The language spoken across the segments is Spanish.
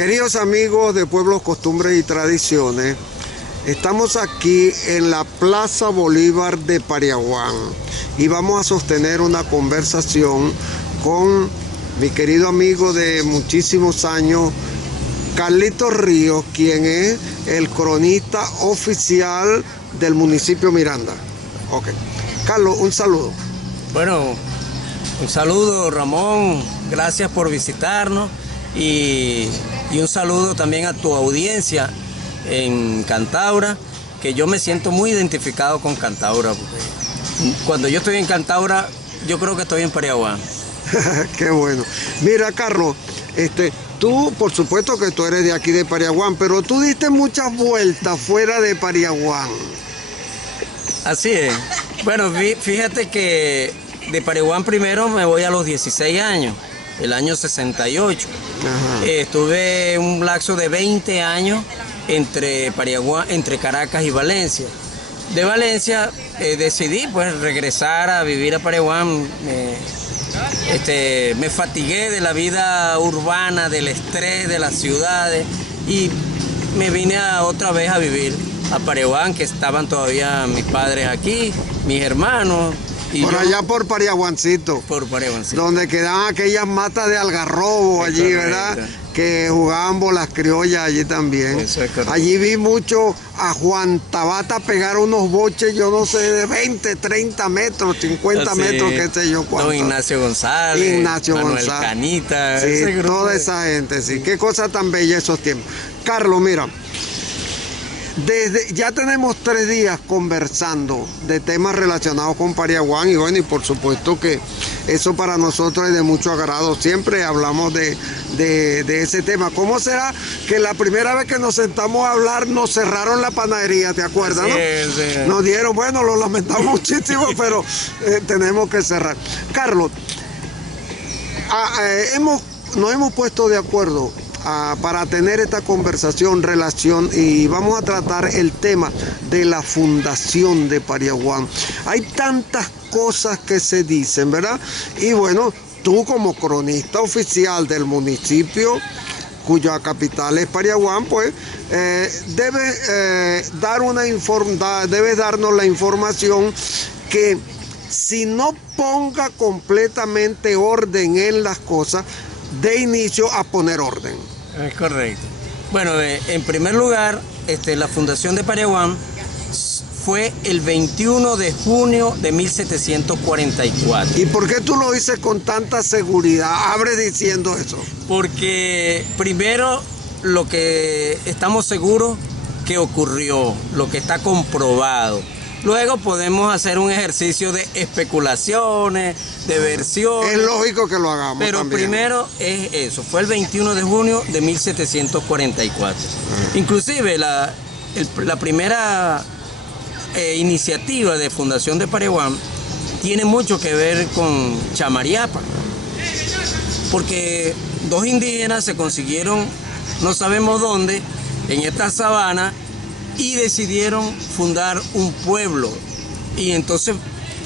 Queridos amigos de Pueblos, Costumbres y Tradiciones, estamos aquí en la Plaza Bolívar de Pariaguán y vamos a sostener una conversación con mi querido amigo de muchísimos años, Carlitos Ríos, quien es el cronista oficial del municipio Miranda. Ok. Carlos, un saludo. Bueno, un saludo, Ramón, gracias por visitarnos y un saludo también a tu audiencia en Cantaura, que yo me siento muy identificado con Cantaura, porque cuando yo estoy en Cantaura, yo creo que estoy en Pariaguán. Qué bueno. Mira, Carlos, tú, por supuesto que tú eres de aquí de Pariaguán, pero tú diste muchas vueltas fuera de Pariaguán. Así es. Bueno, fíjate que de Pariaguán primero me voy a los 16 años, el año 68. Estuve un lapso de 20 años entre Pariaguán, entre Caracas y Valencia. De Valencia decidí pues regresar a vivir a Pariaguán. Me fatigué de la vida urbana, del estrés de las ciudades y me vine otra vez a vivir a Pariaguán, que estaban todavía mis padres aquí, mis hermanos. Y por allá por Pariaguancito. Por Pariaguancito. Donde quedaban aquellas matas de algarrobo allí, correcto, ¿verdad? Que jugaban bolas criollas allí también. Eso es correcto. Allí vi mucho a Juan Tabata pegar unos boches, yo no sé, de 20, 30 metros, 50 metros, qué sé yo cuánto. Don Ignacio González, Manuel Canita. Sí, toda esa gente, sí. Qué cosa tan bella esos tiempos. Carlos, mira. Ya tenemos 3 días conversando de temas relacionados con Pariaguán y bueno, y por supuesto que eso para nosotros es de mucho agrado. Siempre hablamos de ese tema. ¿Cómo será que la primera vez que nos sentamos a hablar nos cerraron la panadería? ¿Te acuerdas, no? Sí. Nos dieron, bueno, lo lamentamos muchísimo, pero tenemos que cerrar. Carlos, nos hemos puesto de acuerdo para tener esta conversación, y vamos a tratar el tema de la fundación de Pariaguán. Hay tantas cosas que se dicen, ¿verdad? Y bueno, tú como cronista oficial del municipio, cuya capital es Pariaguán, pues debes darnos la información que si no ponga completamente orden en las cosas, de inicio a poner orden. Es correcto. Bueno, en primer lugar, la fundación de Pariaguán fue el 21 de junio de 1744. ¿Y por qué tú lo dices con tanta seguridad? Abre diciendo eso. Porque primero lo que estamos seguros que ocurrió, lo que está comprobado. Luego podemos hacer un ejercicio de especulaciones, de versiones. Es lógico que lo hagamos. Pero también. Primero es eso, fue el 21 de junio de 1744. Inclusive la primera iniciativa de fundación de Pariaguán tiene mucho que ver con Chamariapa. Porque 2 indígenas se consiguieron, no sabemos dónde, en esta sabana, y decidieron fundar un pueblo y entonces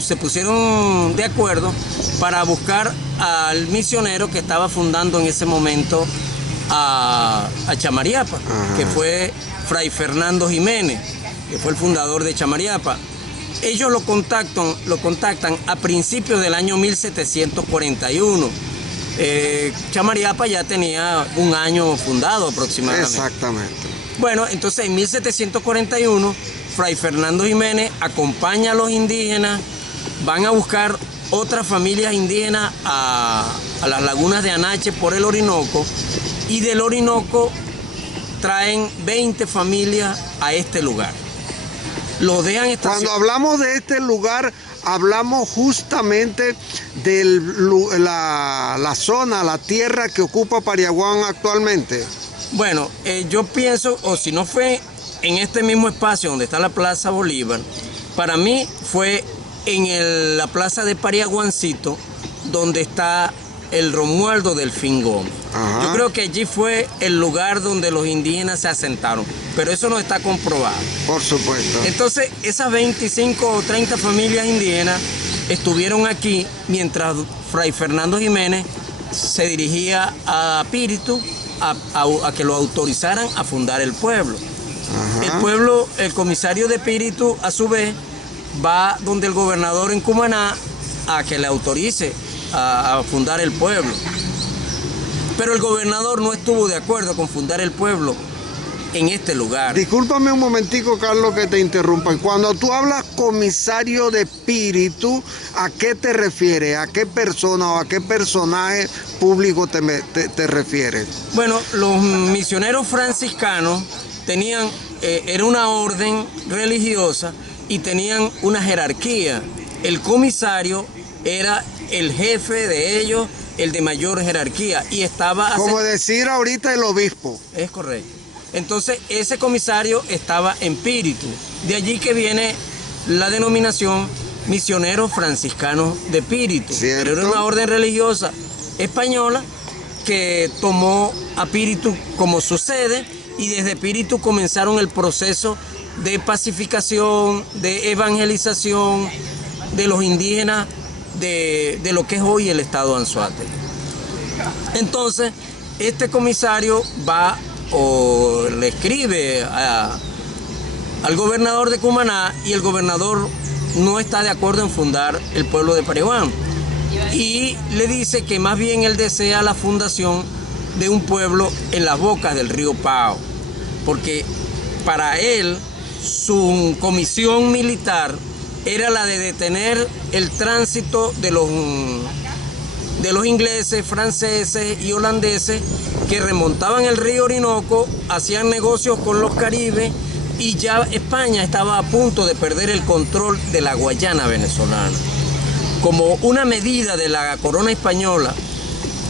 se pusieron de acuerdo para buscar al misionero que estaba fundando en ese momento a Chamariapa, que fue Fray Fernando Jiménez, que fue el fundador de Chamariapa. Ellos lo contactan a principios del año 1741. Chamariapa ya tenía un año fundado aproximadamente. Exactamente. Bueno, entonces en 1741, Fray Fernando Jiménez acompaña a los indígenas, van a buscar otras familias indígenas a las lagunas de Anache por el Orinoco, y del Orinoco traen 20 familias a este lugar. Los dejan Cuando hablamos de este lugar, hablamos justamente de la zona, la tierra que ocupa Pariaguán actualmente. Bueno, yo pienso, o si no fue en este mismo espacio donde está la Plaza Bolívar, para mí fue en la plaza de Pariaguancito, donde está el Romualdo Delfín Gómez. Yo creo que allí fue el lugar donde los indígenas se asentaron, pero eso no está comprobado. Por supuesto. Entonces, esas 25 o 30 familias indígenas estuvieron aquí mientras Fray Fernando Jiménez se dirigía a Píritu a que lo autorizaran a fundar el pueblo. Ajá. El pueblo, el comisario de Espíritu, a su vez, va donde el gobernador en Cumaná a que le autorice a fundar el pueblo. Pero el gobernador no estuvo de acuerdo con fundar el pueblo en este lugar. Discúlpame un momentico, Carlos, que te interrumpa. Cuando tú hablas comisario de Espíritu, ¿a qué te refieres? ¿A qué persona o a qué personaje público te refieres? Bueno, los misioneros franciscanos tenían, era una orden religiosa y tenían una jerarquía. El comisario era el jefe de ellos, el de mayor jerarquía, y estaba... Como decir ahorita el obispo. Es correcto. Entonces, ese comisario estaba en Espíritu. De allí que viene la denominación misioneros franciscanos de Espíritu. ¿Cierto? Pero era una orden religiosa española que tomó a Espíritu como su sede, y desde Espíritu comenzaron el proceso de pacificación, de evangelización de los indígenas de lo que es hoy el estado Anzoátegui. Entonces, este comisario va o le escribe al gobernador de Cumaná, y el gobernador no está de acuerdo en fundar el pueblo de Pariaguán, y le dice que más bien él desea la fundación de un pueblo en las bocas del río Pao, porque para él su comisión militar era la de detener el tránsito de los ingleses, franceses y holandeses que remontaban el río Orinoco, hacían negocios con los caribes, y ya España estaba a punto de perder el control de la Guayana venezolana. Como una medida de la corona española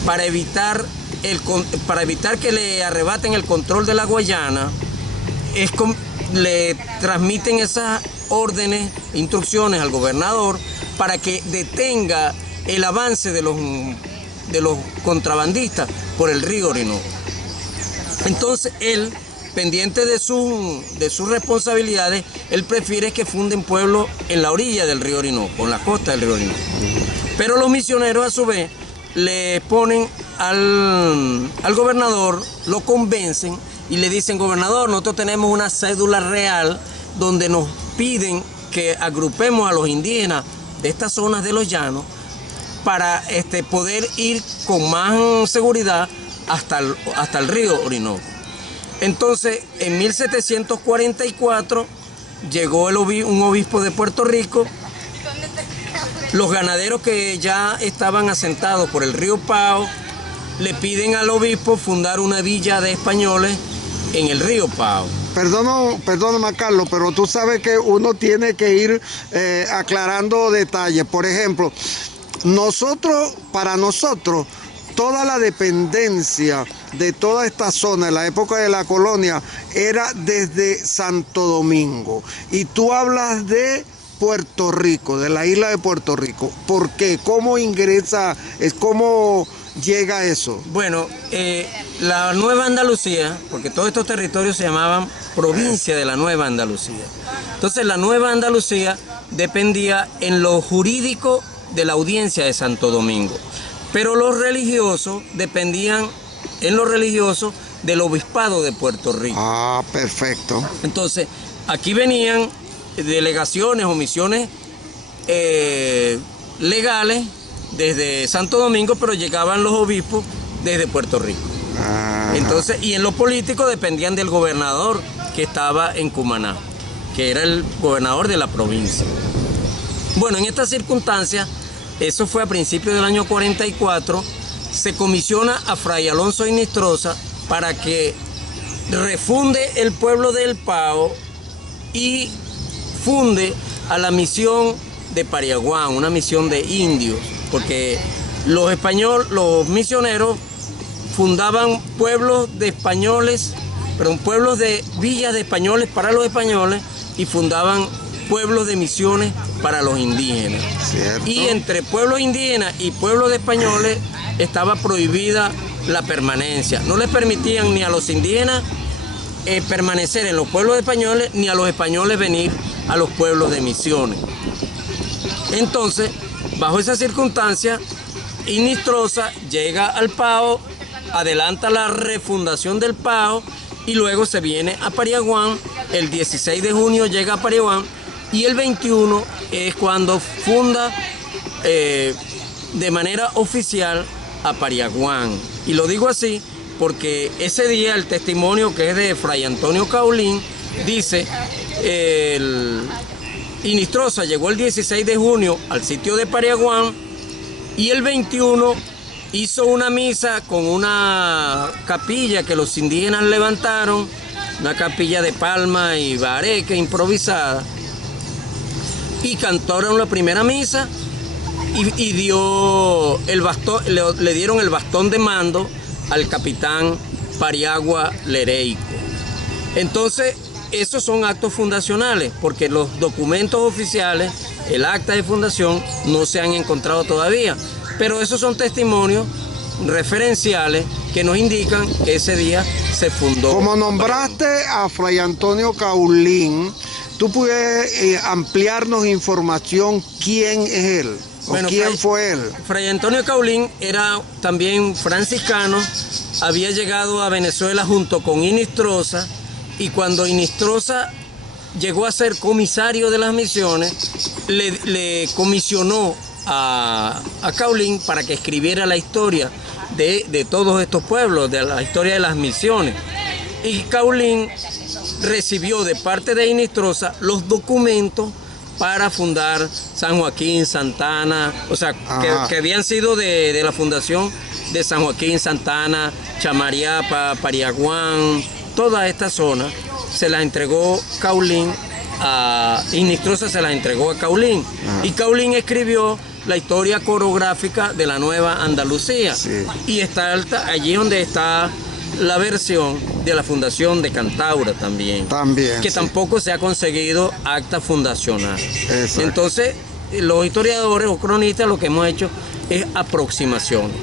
para evitar que le arrebaten el control de la Guayana, le transmiten esas órdenes, instrucciones al gobernador para que detenga el avance de los contrabandistas por el río Orinoco. Entonces él, pendiente de sus responsabilidades, él prefiere que funden pueblos en la orilla del río Orinoco, en la costa del río Orinoco. Pero los misioneros a su vez le ponen al gobernador, lo convencen y le dicen: gobernador, nosotros tenemos una cédula real donde nos piden que agrupemos a los indígenas de estas zonas de los llanos para poder ir con más seguridad hasta el río Orinoco. Entonces, en 1744 llegó un obispo de Puerto Rico. Los ganaderos que ya estaban asentados por el río Pao le piden al obispo fundar una villa de españoles en el río Pao. Perdóname, Carlos, pero tú sabes que uno tiene que ir aclarando detalles. Por ejemplo, para nosotros, toda la dependencia de toda esta zona en la época de la colonia era desde Santo Domingo. Y tú hablas de Puerto Rico, de la isla de Puerto Rico. ¿Por qué? ¿Cómo ingresa? ¿Cómo llega eso? Bueno, la Nueva Andalucía, porque todos estos territorios se llamaban provincia de la Nueva Andalucía. Entonces la Nueva Andalucía dependía en lo jurídico de la audiencia de Santo Domingo, pero los religiosos dependían en lo religioso del obispado de Puerto Rico. Ah, perfecto. Entonces aquí venían delegaciones o misiones legales desde Santo Domingo, pero llegaban los obispos desde Puerto Rico. Entonces, y en lo político dependían del gobernador que estaba en Cumaná, que era el gobernador de la provincia. Bueno, en estas circunstancias, eso fue a principios del año 44, se comisiona a Fray Alonso Hinestrosa para que refunde el pueblo del Pao y funde a la misión de Pariaguán, una misión de indios, porque los misioneros fundaban pueblos de españoles, pueblos de villas de españoles para los españoles, y fundaban pueblos de misiones para los indígenas. ¿Cierto? Y entre pueblos indígenas y pueblos de españoles estaba prohibida la permanencia. No les permitían ni a los indígenas permanecer en los pueblos españoles, ni a los españoles venir a los pueblos de misiones. Entonces, bajo esa circunstancia, Hinestrosa llega al Pao adelanta la refundación del Pao y luego se viene a Pariaguán. El 16 de junio llega a Pariaguán y el 21 es cuando funda de manera oficial a Pariaguán. Y lo digo así porque ese día el testimonio, que es de Fray Antonio Caulín, dice: Inistroza llegó el 16 de junio al sitio de Pariaguán y el 21 hizo una misa con una capilla que los indígenas levantaron, una capilla de palma y bareque improvisada, y cantaron la primera misa y dio el bastón, le dieron el bastón de mando al capitán Pariagua Lereico. Entonces, esos son actos fundacionales, porque los documentos oficiales, el acta de fundación, no se han encontrado todavía. Pero esos son testimonios referenciales que nos indican que ese día se fundó. Como nombraste a Fray Antonio Caulín, ¿tú puedes ampliarnos información quién es él? Bueno, ¿quién fue él? Fray Antonio Caulín era también franciscano, había llegado a Venezuela junto con Inistroza, y cuando Inistroza llegó a ser comisario de las misiones, le comisionó a Caulín para que escribiera la historia de todos estos pueblos, de la historia de las misiones. Y Caulín recibió de parte de Inistroza los documentos para fundar San Joaquín, Santa Ana, o sea, que habían sido de la fundación de San Joaquín, Santa Ana, Chamariapa, Pariaguán, toda esta zona se la entregó Caulín a Inistroza, se la entregó a Caulín. Y Caulín escribió la historia coreográfica de la Nueva Andalucía. Sí. Y está allí donde está la versión de la fundación de Cantaura también. Que sí, tampoco se ha conseguido acta fundacional. Exacto. Entonces, los historiadores o cronistas lo que hemos hecho es aproximaciones.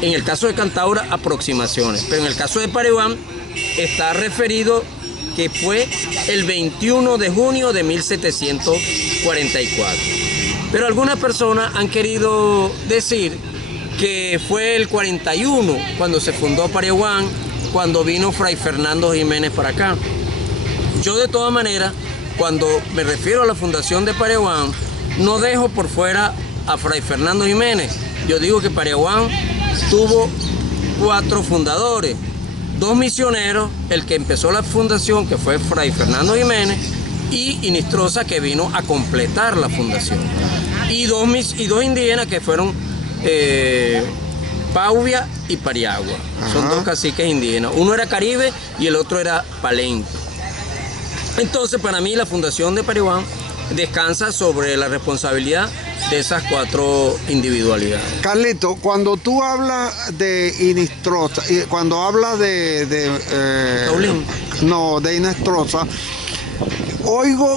En el caso de Cantaura, aproximaciones. Pero en el caso de Pariaguán, está referido que fue el 21 de junio de 1744. Pero algunas personas han querido decir que fue el 41 cuando se fundó Pariaguán, cuando vino Fray Fernando Jiménez para acá. Yo, de todas maneras, cuando me refiero a la fundación de Pariaguán, no dejo por fuera a Fray Fernando Jiménez. Yo digo que Pariaguán tuvo 4 fundadores, 2 misioneros, el que empezó la fundación, que fue Fray Fernando Jiménez, y Inistroza, que vino a completar la fundación, y dos indígenas que fueron Pauvia y Pariagua. Son 2 caciques indígenas, uno era Caribe y el otro era Palenque. Entonces, para mí, la fundación de Pariaguán descansa sobre la responsabilidad de esas 4 individualidades. Carlito, cuando tú hablas de Inistroza, cuando hablas Caulín. No, de Inistroza,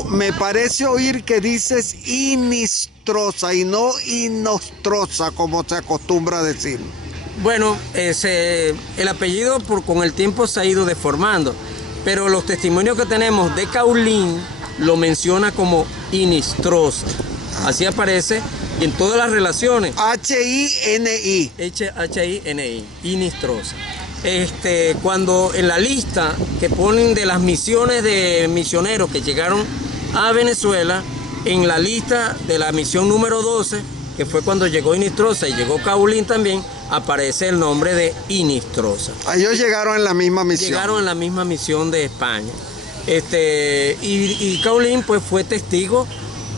me parece oír que dices Inistroza y no Inostroza, como se acostumbra a decir. Bueno, el apellido con el tiempo se ha ido deformando, pero los testimonios que tenemos de Caulín lo menciona como Inistroza. Así aparece en todas las relaciones. H-I-N-I. H-I-N-I, Inistroza. Cuando en la lista que ponen de las misiones de misioneros que llegaron a Venezuela, en la lista de la misión número 12, que fue cuando llegó Inistroza y llegó Caulín también, aparece el nombre de Inistroza. Ellos llegaron en la misma misión. Llegaron en la misma misión de España. Y Caulín pues fue testigo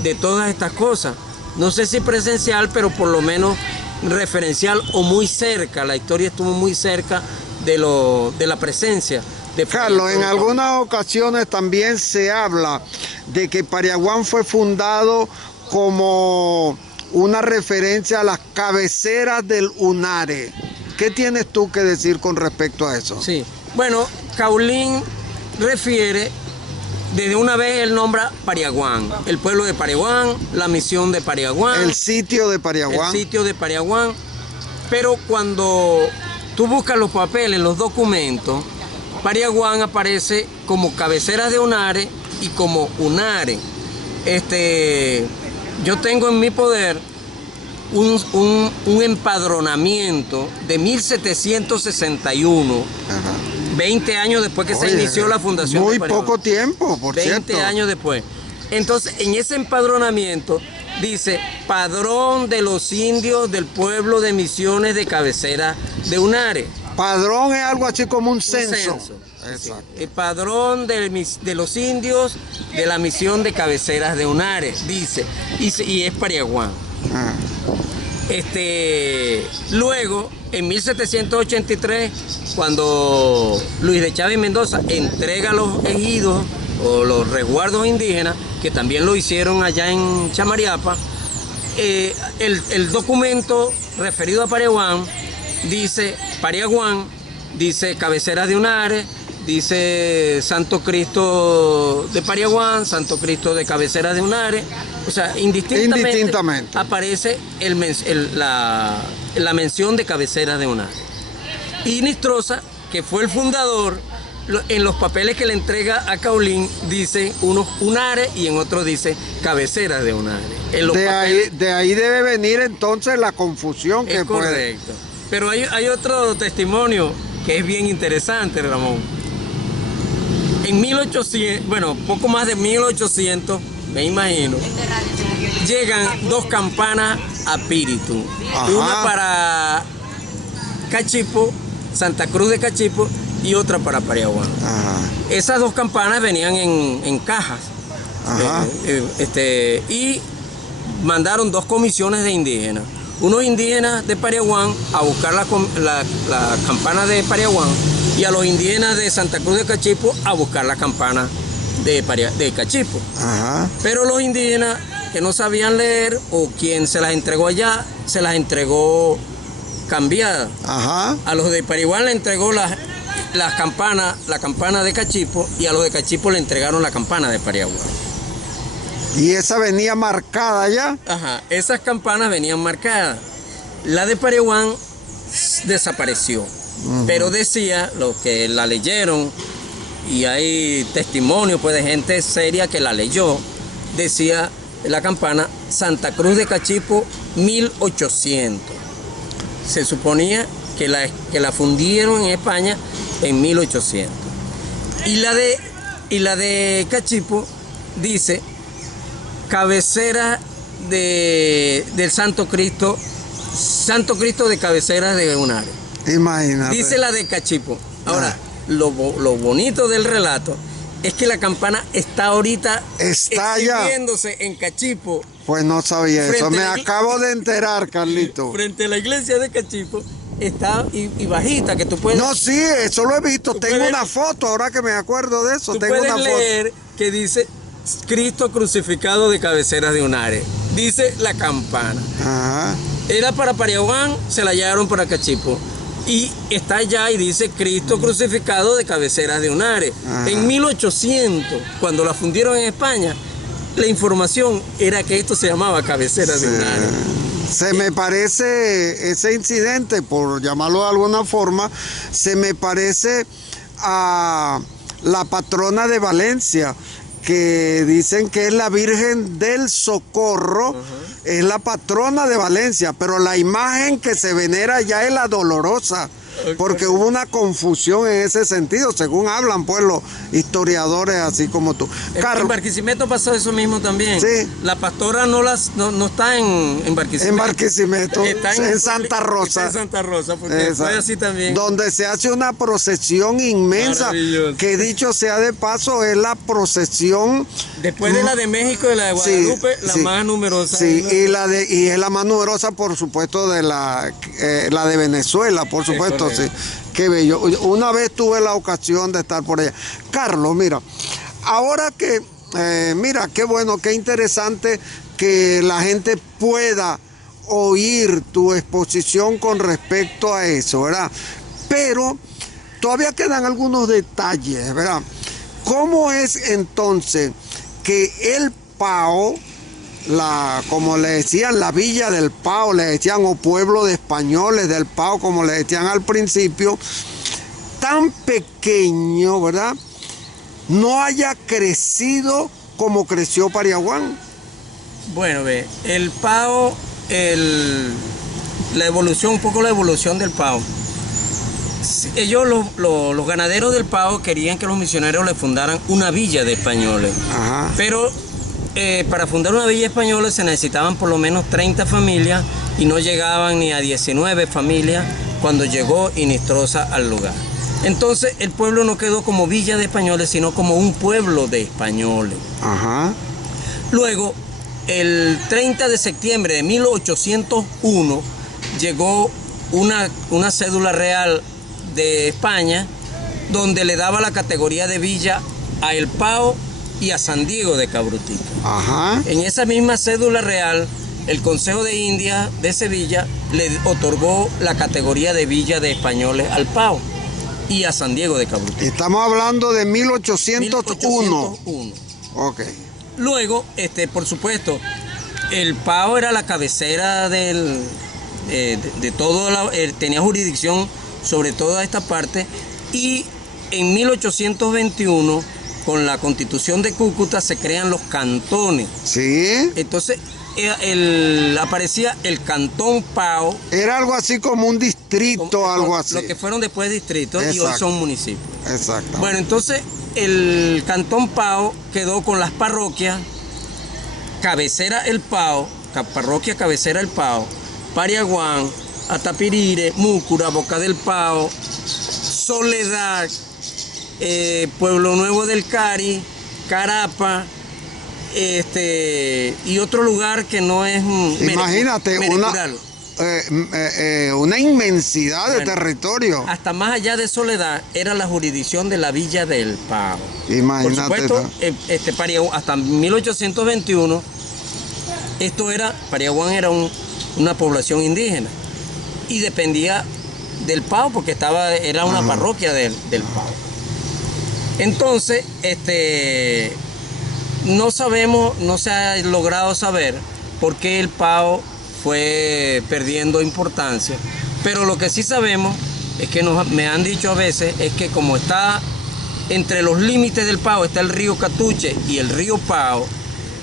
de todas estas cosas. No sé si presencial, pero por lo menos referencial o muy cerca. La historia estuvo muy cerca de la presencia de Carlos. En algunas ocasiones también se habla de que Pariaguán fue fundado como una referencia a las cabeceras del Unare. ¿Qué tienes tú que decir con respecto a eso? Sí, bueno, Caulín refiere, desde una vez él nombra Pariaguán, el pueblo de Pariaguán, la misión de Pariaguán, el sitio de Pariaguán. El sitio de Pariaguán. Pero cuando tú buscas los papeles, los documentos, Pariaguán aparece como cabeceras de Unare y como Unare. Yo tengo en mi poder un empadronamiento de 1761, Ajá. 20 años después que Oye, se inició la fundación muy de Pariaguán. poco tiempo, por 20 cierto. años después. Entonces, en ese empadronamiento dice padrón de los indios del pueblo de Misiones de Cabecera de Unare. Padrón es algo así como un Un censo. censo. Exacto. El padrón de los indios de la misión de Cabeceras de Unare, dice, y es Pariaguán. Ah. Luego, en 1783, cuando Luis de Chávez Mendoza entrega los ejidos o los resguardos indígenas, que también lo hicieron allá en Chamariapa, el documento referido a Pariaguán dice Cabeceras de Unare, dice Santo Cristo de Pariaguán, Santo Cristo de Cabeceras de Unare. O sea, indistintamente. Aparece la mención de Cabeceras de Unare. Y Nostroza, que fue el fundador, en los papeles que le entrega a Caulín dice unos Unare y en otros dice Cabeceras de Unare. De ahí debe venir entonces la confusión que es correcto. Pero hay otro testimonio que es bien interesante, Ramón. En 1800, bueno, poco más de 1800, me imagino, llegan dos campanas a Píritu. Ajá. Una para Cachipo, Santa Cruz de Cachipo, y otra para Pariaguán. Ajá. Esas dos campanas venían en cajas. Ajá. Y mandaron dos comisiones de indígenas. Unos indígenas de Pariaguán a buscar la campana de Pariaguán y a los indígenas de Santa Cruz de Cachipo a buscar la campana de Cachipo. Ajá. Pero los indígenas que no sabían leer o quien se las entregó allá, se las entregó cambiadas. Ajá. A los de Pariaguán le entregó la campana de Cachipo, y a los de Cachipo le entregaron la campana de Pariaguán. ¿Y esa venía marcada ya? Ajá, esas campanas venían marcadas. La de Pariaguán desapareció, pero decía, los que la leyeron, y hay testimonio pues de gente seria que la leyó, decía la campana Santa Cruz de Cachipo 1800. Se suponía que la fundieron en España en 1800. Y la de Cachipo dice Cabecera del Santo Cristo de Cabeceras de Unare. Imagínate. Dice la de Cachipo. Ahora, lo bonito del relato es que la campana está ahorita exhibiéndose en Cachipo. Pues no sabía eso, me acabo de enterar, Carlito. Frente a la iglesia de Cachipo está y bajita, que tú puedes... No, sí, eso lo he visto, tengo una foto, ahora que me acuerdo de eso, tengo una foto. Tú puedes leer que dice Cristo crucificado de Cabeceras de Unare. Dice la campana. Ajá. Era para Pariaguán, se la llevaron para Cachipo. Y está allá y dice Cristo crucificado de Cabeceras de Unare. Ajá. En 1800, cuando la fundieron en España, la información era que esto se llamaba Cabeceras de Unare. Se me parece ese incidente, por llamarlo de alguna forma, se me parece a la patrona de Valencia, que dicen que es la Virgen del Socorro, es la patrona de Valencia, pero la imagen que se venera ya es la Dolorosa, porque hubo una confusión en ese sentido, según hablan pues los historiadores así como tú. En Barquisimeto pasó eso mismo también. Sí. La pastora no está en Barquisimeto. En Barquisimeto, está en Santa Rosa. Está en Santa Rosa, porque fue así también. Donde se hace una procesión inmensa, que dicho sea de paso, es la procesión... Después de la de México y de la de Guadalupe, la más numerosa. Sí, y es la más numerosa, por supuesto, de la de Venezuela, por supuesto, sí. Qué bello. Una vez tuve la ocasión de estar por allá. Carlos, mira, ahora que, mira, qué bueno, qué interesante que la gente pueda oír tu exposición con respecto a eso, ¿verdad? Pero todavía quedan algunos detalles, ¿verdad? ¿Cómo es entonces que el Pao, como le decían, la villa del Pao, le decían, o pueblo de españoles del Pao, como le decían al principio, tan pequeño, ¿verdad?, no haya crecido como creció Pariaguán? Bueno, el Pao la evolución, un poco la evolución del Pao. Ellos, los ganaderos del Pao, querían que los misioneros le fundaran una villa de españoles. Ajá. Pero para fundar una villa de españoles se necesitaban por lo menos 30 familias y no llegaban ni a 19 familias cuando llegó Inestrosa al lugar. Entonces el pueblo no quedó como villa de españoles, sino como un pueblo de españoles. Ajá. Luego, el 30 de septiembre de 1801, llegó una cédula real de España donde le daba la categoría de villa a El Pao y a San Diego de Cabrutica. Ajá. En esa misma cédula real, el Consejo de Indias de Sevilla le otorgó la categoría de villa de españoles al Pao y a San Diego de Cabrutica. Estamos hablando de 1801. 1801. Ok. Luego, por supuesto, el Pao era la cabecera de todo, tenía jurisdicción sobre toda esta parte, y en 1821, con la Constitución de Cúcuta, se crean los cantones. Sí. Entonces, aparecía el Cantón Pao. Era algo así como un distrito, algo así. Lo que fueron después distritos. Exacto. Y hoy son municipios. Exacto. Bueno, entonces el Cantón Pao quedó con las parroquias Cabecera El Pao, parroquia Cabecera El Pao, Pariaguán, Atapirire, Múcura, Boca del Pao, Soledad, Pueblo Nuevo del Cari, Carapa, y otro lugar que no es... Imagínate, una inmensidad de territorio. Hasta más allá de Soledad era la jurisdicción de la villa del Pao. Imagínate. Por supuesto, Pariaguán, hasta 1821, Pariaguán era una población indígena y dependía del Pao porque era una parroquia del Pao. Entonces, no sabemos, no se ha logrado saber por qué el Pao fue perdiendo importancia, pero lo que sí sabemos es que me han dicho a veces es que como está entre los límites del Pao está el río Catuche y el río Pao,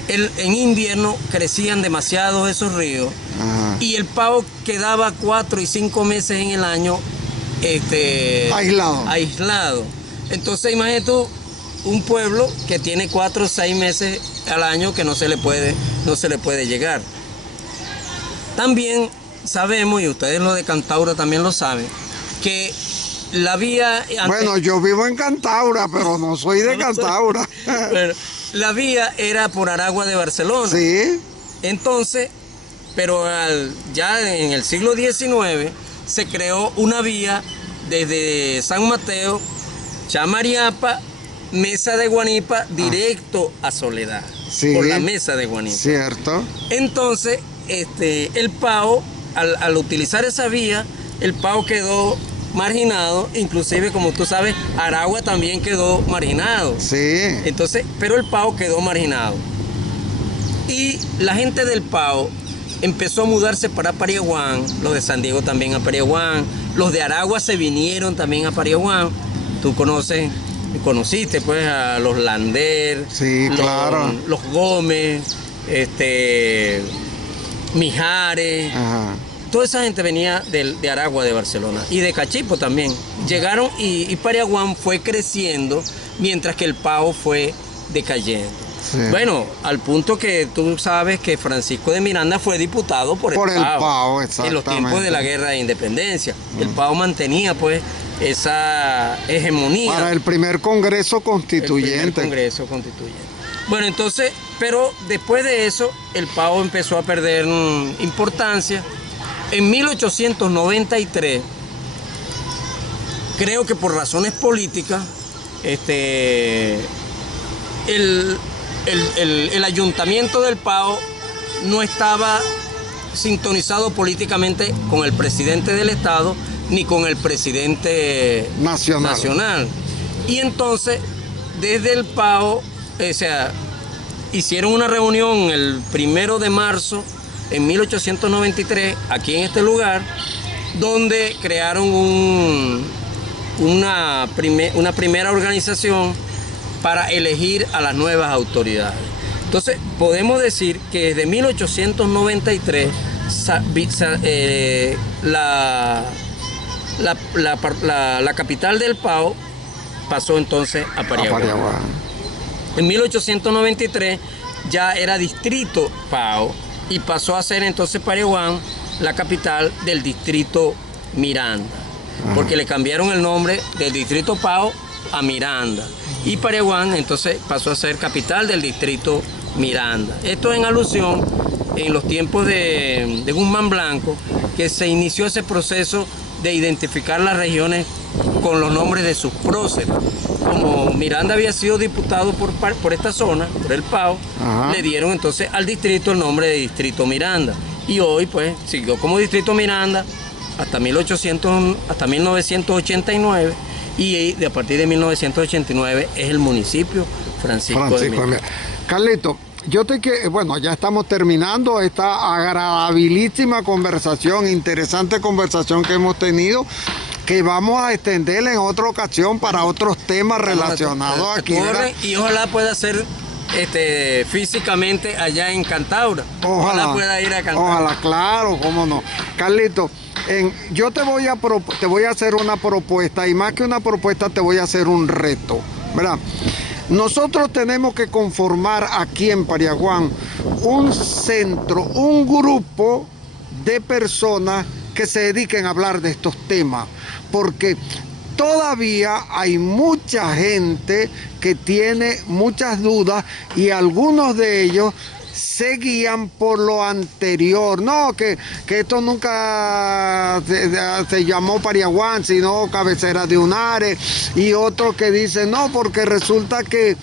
en invierno crecían demasiado esos ríos. Ajá. Y el Pao quedaba 4 y 5 meses en el año aislado. Entonces imagínate tú, un pueblo que tiene 4 o 6 meses al año que no se le puede llegar. También sabemos, y ustedes lo de Cantaura también lo saben, que la vía... Bueno, yo vivo en Cantaura, pero no soy de Cantaura. Bueno, la vía era por Aragua de Barcelona. Sí. Entonces, pero ya en el siglo XIX se creó una vía desde San Mateo, Chamariapa, Mesa de Guanipa, directo a Soledad. Sí, por la Mesa de Guanipa. Cierto. Entonces, el Pao, al utilizar esa vía, el Pao quedó marginado, inclusive como tú sabes, Aragua también quedó marginado. Sí. Entonces, pero el Pao quedó marginado. Y la gente del Pao empezó a mudarse para Pariaguán, los de San Diego también a Pariaguán, los de Aragua se vinieron también a Pariaguán. Tú conociste pues a los Lander, sí, claro, los Gómez, Mijares. Ajá. Toda esa gente venía de Aragua de Barcelona y de Cachipo también. Llegaron y Pariaguán fue creciendo mientras que el Pao fue decayendo. Sí. Bueno, al punto que tú sabes que Francisco de Miranda fue diputado por el Pao en los tiempos de la Guerra de Independencia. El Pao mantenía pues esa hegemonía. Para el primer Congreso Constituyente. Bueno, entonces, pero después de eso, el Pao empezó a perder importancia. En 1893, creo que por razones políticas, el ayuntamiento del Pao no estaba sintonizado políticamente con el presidente del Estado ni con el presidente nacional. Y entonces, desde el Pao, hicieron una reunión el 1 de marzo en 1893, aquí en este lugar, donde crearon una primera organización para elegir a las nuevas autoridades. Entonces, podemos decir que desde 1893 la capital del Pao pasó entonces a Pariaguán. En 1893 ya era distrito Pao y pasó a ser entonces Pariaguán la capital del distrito Miranda, porque le cambiaron el nombre del distrito Pao a Miranda, y Pariaguán entonces pasó a ser capital del distrito Miranda. Esto en alusión en los tiempos de Guzmán Blanco, que se inició ese proceso de identificar las regiones con los nombres de sus próceres. Como Miranda había sido diputado por esta zona, por el Pao, le dieron entonces al distrito el nombre de Distrito Miranda. Y hoy pues siguió como Distrito Miranda hasta 1989, y a partir de 1989 es el municipio Francisco de Miranda. Carlito, bueno, ya estamos terminando esta agradabilísima conversación, interesante conversación que hemos tenido, que vamos a extenderla en otra ocasión para otros temas relacionados aquí. Y ojalá pueda ser físicamente allá en Cantaura. Ojalá pueda ir a Cantaura. Ojalá, claro, cómo no. Carlito, yo te voy a hacer una propuesta, y más que una propuesta te voy a hacer un reto, ¿verdad? Nosotros tenemos que conformar aquí en Pariaguán un centro, un grupo de personas que se dediquen a hablar de estos temas, porque todavía hay mucha gente que tiene muchas dudas, y algunos de ellos se guían por lo anterior. No, que esto nunca se llamó Pariaguán, sino cabecera de Unares, y otros que dicen no, porque resulta que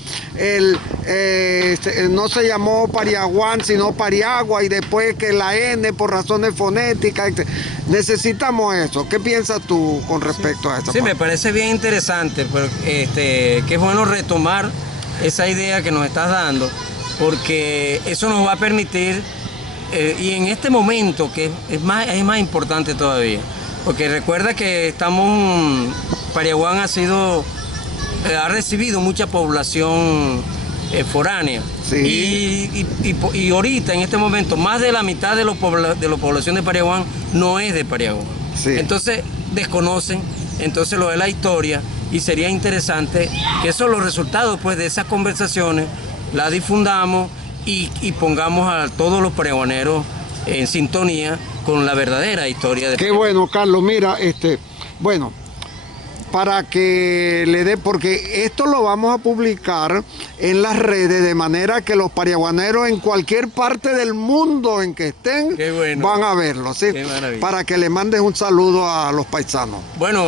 no se llamó Pariaguán, sino Pariagua, y después que la N por razones fonéticas. Necesitamos eso. ¿Qué piensas tú con respecto a eso? Sí, me parece bien interesante, pero que es bueno retomar esa idea que nos estás dando, porque eso nos va a permitir, y en este momento que es más importante todavía, porque recuerda que Pariaguán ha recibido mucha población foránea, sí. Y ahorita en este momento más de la mitad de la población de Pariaguán no es de Pariaguán, sí. Entonces desconocen lo de la historia, y sería interesante que los resultados pues de esas conversaciones la difundamos y pongamos a todos los pariaguaneros en sintonía con la verdadera historia de Pariaguán. Qué bueno, Carlos. Mira, bueno, para que le dé, porque esto lo vamos a publicar en las redes, de manera que los pariaguaneros en cualquier parte del mundo en que estén, van a verlo, ¿sí? Para que le mandes un saludo a los paisanos. Bueno,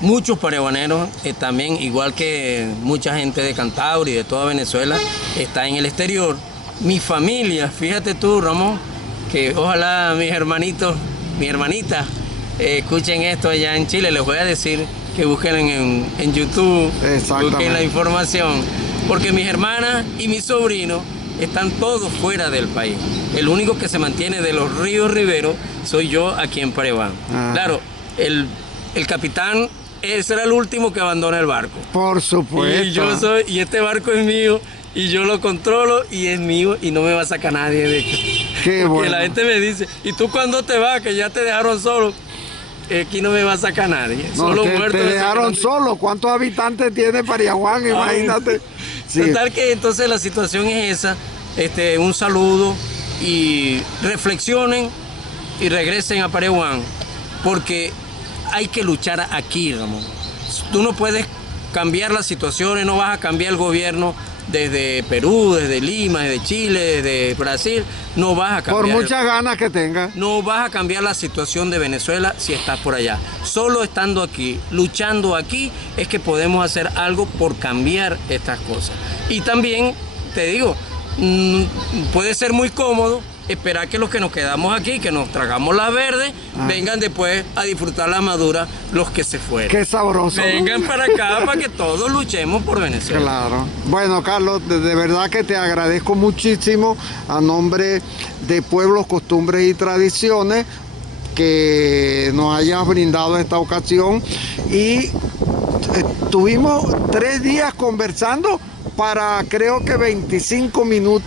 muchos pariaguaneros también, igual que mucha gente de Cantaura y de toda Venezuela, está en el exterior. Mi familia, fíjate tú, Ramón, que ojalá mis hermanitos, mi hermanita, escuchen esto allá en Chile. Les voy a decir que busquen en YouTube, busquen la información, porque mis hermanas y mis sobrinos están todos fuera del país. El único que se mantiene de los ríos riberos soy yo aquí en Pariaguán. Claro, el capitán, ese era el último que abandona el barco. Por supuesto. Y este barco es mío, y yo lo controlo, y es mío, y no me va a sacar nadie de aquí. Qué bueno. La gente me dice, ¿y tú cuándo te vas? Que ya te dejaron solo. Aquí no me va a sacar nadie. No, solo te dejaron solo. ¿Cuántos habitantes tiene Pariaguán? Imagínate. Sí. Total que entonces la situación es esa. Un saludo, y reflexionen y regresen a Pariaguán, porque hay que luchar aquí, Ramón. Tú no puedes cambiar las situaciones, no vas a cambiar el gobierno desde Perú, desde Lima, desde Chile, desde Brasil. No vas a cambiar. Por muchas ganas que tengas. No vas a cambiar la situación de Venezuela si estás por allá. Solo estando aquí, luchando aquí, es que podemos hacer algo por cambiar estas cosas. Y también, te digo, puede ser muy cómodo esperar que los que nos quedamos aquí, que nos tragamos las verdes, vengan después a disfrutar las maduras los que se fueron. Qué sabroso. Vengan para acá para que todos luchemos por Venezuela. Claro. Bueno, Carlos, de verdad que te agradezco muchísimo a nombre de Pueblos, Costumbres y Tradiciones que nos hayas brindado esta ocasión, y estuvimos 3 días conversando para creo que 25 minutos.